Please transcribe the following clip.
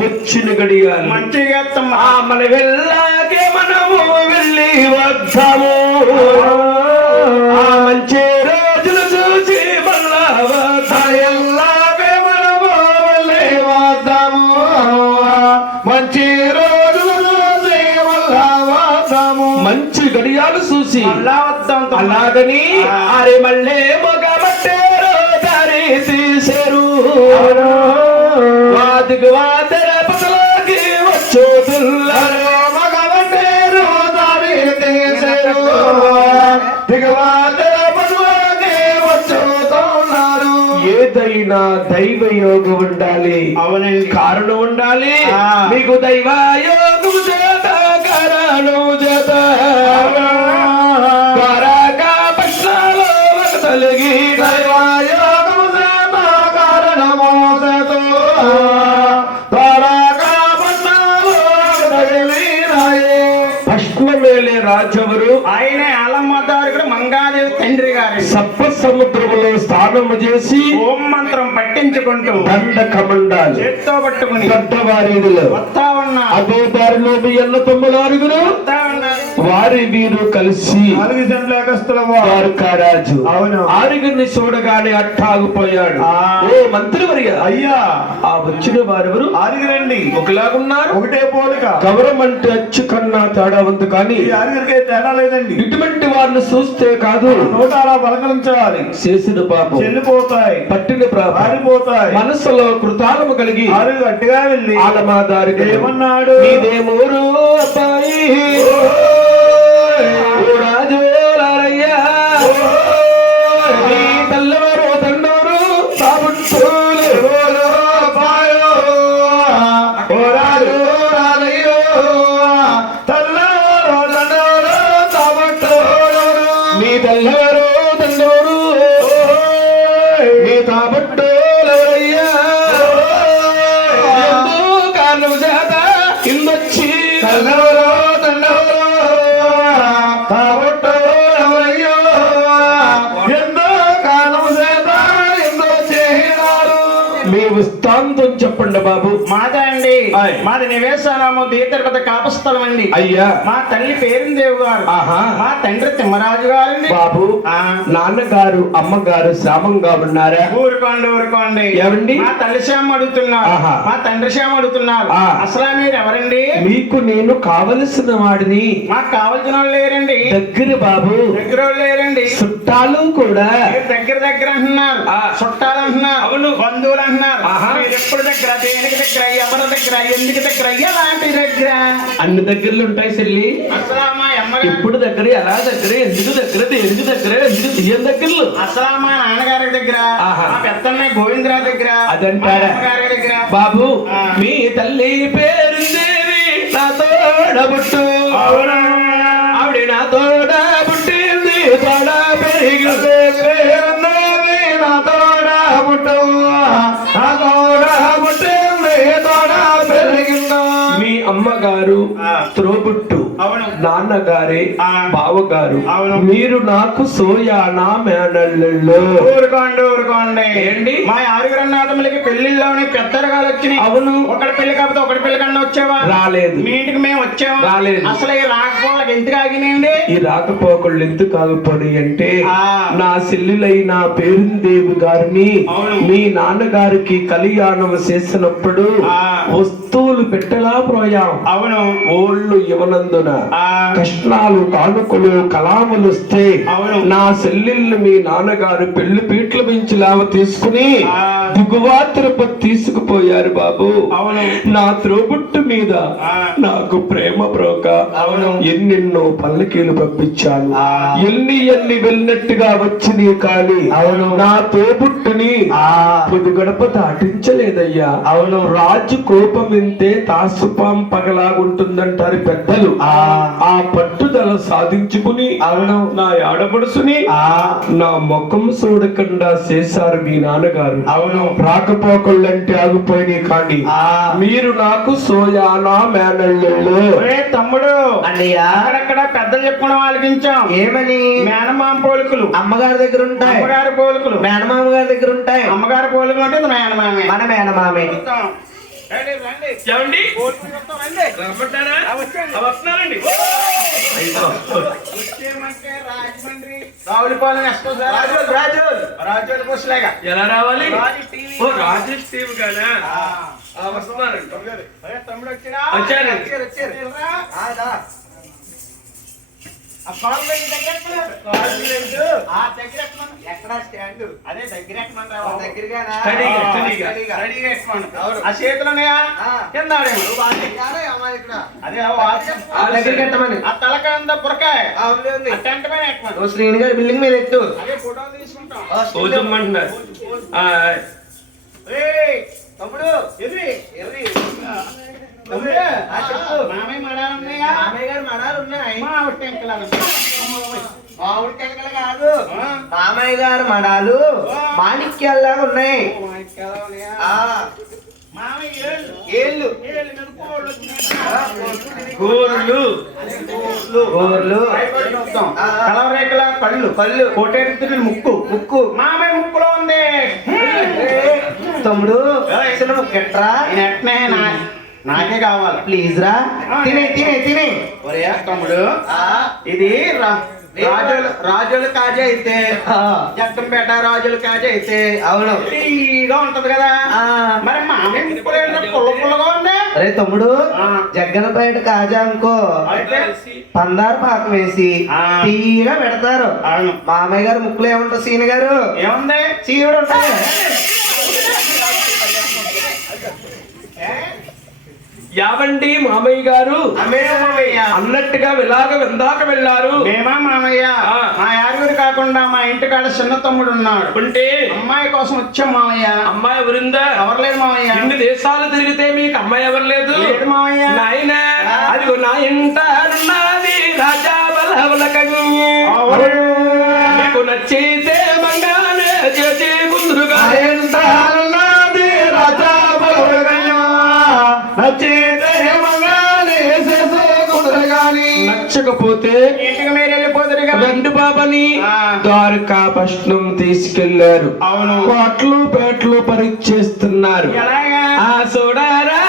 వచ్చిన గడియాలు మంచిగా మన వెళ్ళాకే మనము వెళ్ళి వద్దాము మంచి రోజులు చూసి మళ్ళా వెళ్ళాకే మనము వెళ్ళి వద్దాము మంచి రోజులు చూసి మళ్ళా వద్దాము మంచి గడియాలు చూసి అలాగని అరే మళ్ళీ మగ బట్టేరో దారి తీసేరు వాదికి వాదర పసలోకి వచ్చోతున్నారు మగ బట్టేరో దారి తీసేరు దిగవాదర పసలోకి వచ్చోతున్నారు ఏదైనా దైవ యోగం ఉండాలి అవునండి కారణం ఉండాలి మీకు దైవ యోగం చేత కారణం చేత తొలగి దైవయోగము చేత కారణము చేత భస్మమేలే రాజవరు ఆయన ఆలమ్మదారు మంగాదేవి తండ్రి గారు సప్త సముద్రములో స్నానము చేసి ఓం మంత్రం పట్టించుకుంటూ దండ కమండాలు చేత్తో పట్టుకుని పెద్దవారిలో వస్తా ఉన్నా అదే దారిలో మీ ఎన్న తొమ్మిది ఆరుగురు వస్తా ఉన్నా వారి వీరు కలిసి వారు కారాజు అవును ఆరుగురిని చూడగానే అట్టాగిపోయాడు ఓ మంత్రివర్య అయ్యా ఆ వచ్చిన వారెవరు ఆరుగురండి ఒకలాగున్నారు ఒకటే పోలిక గౌరవం అంటే అచ్చు కన్నా తేడా ఉంది కానీ ఆరుగురికే తేడా లేదండి ఇటువంటి వారిని చూస్తే కాదు నోట అలా పలకరించాలి చేసిన పాపం చెల్లిపోతాయి పట్టిన పారిపోతాయి మనసులో కృతాలము కలిగి ఆరు గట్టిగా వెళ్ళి ఆలమాదారికి ఏమన్నాడు ఇదేమూరు అబ్బాయి రాజు రారయ్యా తల్లవారు తండోరు సాబుట్టూలు రాజు రారయ్యో తల్లవారు తండోరు సాబుట్టూలు మీ తల్లవారు తండోరు మీ తాబట్టోలయ్యా కారణం చేత కిందొచ్చి తల్లవారు తండోరు మీ వృత్తాంతం చెప్పండి బాబు. మాదా అండి, మాది నివేశనాము తీర్థపద కాపస్థలం అండి. అయ్యా, మా తల్లి పేరుందేవు గారు, మా తండ్రి తిమ్మరాజు గారండి. బాబు, నాన్నగారు అమ్మగారు శ్యామంగా ఉన్నారా? ఊరుకోండి ఊరుకోండి. ఏమండి? మా తల్లి శ్యామ అడుగుతున్నారు, మా తండ్రి శ్యామ అడుగుతున్నారు. అసలు మీరు ఎవరండి? మీకు నేను కావలసిన వాడిని. మాకు కావలసిన వాళ్ళు లేరండి. దగ్గర బాబు, దగ్గర వాళ్ళు లేరండి. చుట్టాలు కూడా దగ్గర దగ్గర అంటున్నారు, చుట్టాలు అంటున్నారు, అవును బంధువులు అంటున్నారు. మీరు ఎప్పుడు దగ్గర, దేనికి దగ్గర, ఎవరి దగ్గర, ఎందుకు దగ్గర, ఎలాంటి దగ్గర? అన్ని దగ్గరలు ఉంటాయి చెల్లి. అసలు మా ఎప్పుడు దగ్గర, ఎలా దగ్గర, ఎందుకు దగ్గర, దేనికి దగ్గర, ఎందుకు తీయం దగ్గరలు. అసలు మా నాన్నగారి దగ్గర, మా పెద్దన్నయ్య గోవిందరావు దగ్గర, అదంటారా దగ్గర. బాబు, మీ తల్లి పేరుందేవి నా తోడబుట్టు. ఆవిడ నా తోడబుట్టింది, తోడ పెరిగింది, నా తోడబుట్టు, నా తోడబుట్టింది, తోడ పెరిగింది. మీ అమ్మగారు త్రోబుట్టు, నాన్నగారే బావగారు, మీరు నాకు సోయానా మేనల్లు. ఊరుకోండి ఊరుకోండి. ఏంటి? మా ఆరుగురు అన్నదమ్ములకి పెళ్లిళ్ళలోని పెద్దరగాలు వచ్చినాయి. అవును. ఒకటి పెళ్లి కాకపోతే ఒకటి పెళ్లి కన్నా వచ్చావా? రాలేదు. మీ ఇంటికి మేము వచ్చాము, రాలేదు. అసలు ఈ రాకపోవడానికి ఎందుకు ఆగినాయండి? ఈ రాకపోకళ్ళు ఎందుకు ఆగిపోయి అంటే, నా చెల్లెలైన పేరుందేవి గారిని మీ నాన్నగారికి కళ్యాణం చేసినప్పుడు వస్తువులు పెట్టలా పోయాం. అవును. ఓళ్ళు ఇవ్వనందున కష్టాలు, కానుకలు, కలాములు వస్తే నా చెల్లెళ్ళు మీ నాన్నగారు పెళ్లి పీట్ల మించి లావ తీసుకుని దిగువా తిరుపతి తీసుకుపోయారు బాబు. నా త్రోబుట్టు మీద నాకు ప్రేమ బ్రోక ఎన్నెన్నో పల్లకీలు పంపించాను, ఎన్ని వెళ్ళినట్టుగా వచ్చినాయి. కానీ నా తోబుట్టుని పొద్దు గడప దాటించలేదయ్యా. అవును, రాజు కోపం వింటే తాసుపాం పగలాగుంటుందంటారు పెద్దలు. ఆ పట్టుదల సాధించుకుని నా ఆడపడుసుని నా ముఖం చూడకుండా చేశారు మీ నాన్నగారు. అవును, రాకపోకళ్ళంటే ఆగిపోయినాయి కానీ మీరు నాకు సోయానా మేనళ్ళు. ఒరే తమ్ముడు, అన్నయ్యా అక్కడక్కడ పెద్దలు చెప్పుకోవడం ఆలకించాం. ఏమని? మేనమామ పోలికలు అమ్మగారి దగ్గర ఉంటాయి, అమ్మగారి పోలికలు మేనమామ గారి దగ్గర ఉంటాయి. అమ్మగారి పోలికలు అంటే ఇది మేనమామే. మన మేనమామే. రండి, రండి. ఏమండి పోలికలు చెప్తాం, రండి. రమ్మంటారా? వచ్చేయండి. వస్తున్నారండి. వచ్చేయమంటే రాజమండ్రి రావులపాలెం ఎస్కో సార్. రాజోలు బస్సులేగా. ఎలా రావాలి? రాజు టీవీ. ఓ రాజేష్ టీవీ గానా? వస్తున్నారండి. ఒరే తమ్ముడు వచ్చారా? వచ్చారండి. వచ్చారు. వెళ్ళరా? ఆ కాళ్ళు దగ్గర దగ్గరెక్కమన్నారు. కాళ్ళు లేదు. దగ్గరెక్కమన్నారు. ఎక్కడ స్టాండ్? అదే దగ్గరెక్కమని రావాలి. దగ్గరగానా? స్టడీగా, స్టడీగా. స్టడీగా. స్టడీగా ఎక్కమను. ఆ చేతులు ఉన్నాయా? కింద ఆడేమో. అదే దగ్గరికి ఎత్తమని. ఆ తలకంద పురకాయ. ఆ టెంట్ పైన ఎక్కమను. ఓ శ్రీని గారి బిల్డింగ్ మీద ఎత్తు. అదే ఫోటో తీసుకుంటాం. పోజమ్మంటున్నారు. ఏయ్ తమ్ముడు ఎర్రి ఎర్రి తమ్ముడు చెప్పు. మామయ్య మడాలున్నాయా? మామయ్య గారు మడాలు ఉన్నాయి. మా ఆవిడ ఎంకలాలు. మామిడి టెంకలు కాదు, మామయ్య గారు మడాలు మాణిక్యాల్లా ఉన్నాయి. మామయ్య ఏళ్ళు ఏళ్ళు మెరుపుకోళ్ళు వచ్చినాయి. గోర్లు గోర్లు, కలవరేఖల కళ్ళు కళ్ళు, కోటేరు ముక్కు. ముక్కు. మామయ్య ముక్కులో ఉంది. తమ్ముడు అసలు ముక్కెట్రా? నెట్నే నాకే కావాలి. ప్లీజ్ రా, తినే తినే తినే. ఒరే తమ్ముడు, ఇది రాజుల కాజా అయితే జగ్గంపేట రాజుల కాజా అయితే అవును తీగా ఉంటది కదా. మరి మామయ్య ముక్కులో పుల్ల పుల్లగా ఉంది. అరే తమ్ముడు, జగ్గనపేట కాజా అనుకో, పందారు పాకం వేసి తీగా పెడతారు. అవును. మామయ్య గారు ముక్కులో ఏముంటుంది సీని గారు? ఏముంది? చీవుడు ఉంటుంది. యావండి మామయ్య గారు మామయ్య అన్నట్టుగా ఇలాగ విందాక వెళ్ళారు. మేమా మామయ్య? మా యాదగిరి కాకుండా మా ఇంటికాడ చిన్న తమ్ముడు ఉన్నాడు. అంటే అమ్మాయి కోసం వచ్చాం మామయ్య. అమ్మాయి ఎవరిందా? ఎవరు లేదు మామయ్య. ఇన్ని దేశాలు తిరిగితే మీకు అమ్మాయి ఎవరు లేదు? లేదు మామయ్య. నాయన అదిగో నా ఇంట ఉన్నది రాజా బలవల మీకు నచ్చితే మంగానే చేసి ముందుగా రాజా బలవల నచ్చకపోతే ఇంటికి మీరు వెళ్ళిపోతారు కదా. రెండు బాబని ద్వారకా భస్నం తీసుకెళ్లారు. అవును. కోట్లు పేట్లు పరీక్షిస్తున్నారు. ఎలాగా? ఆ చూడారా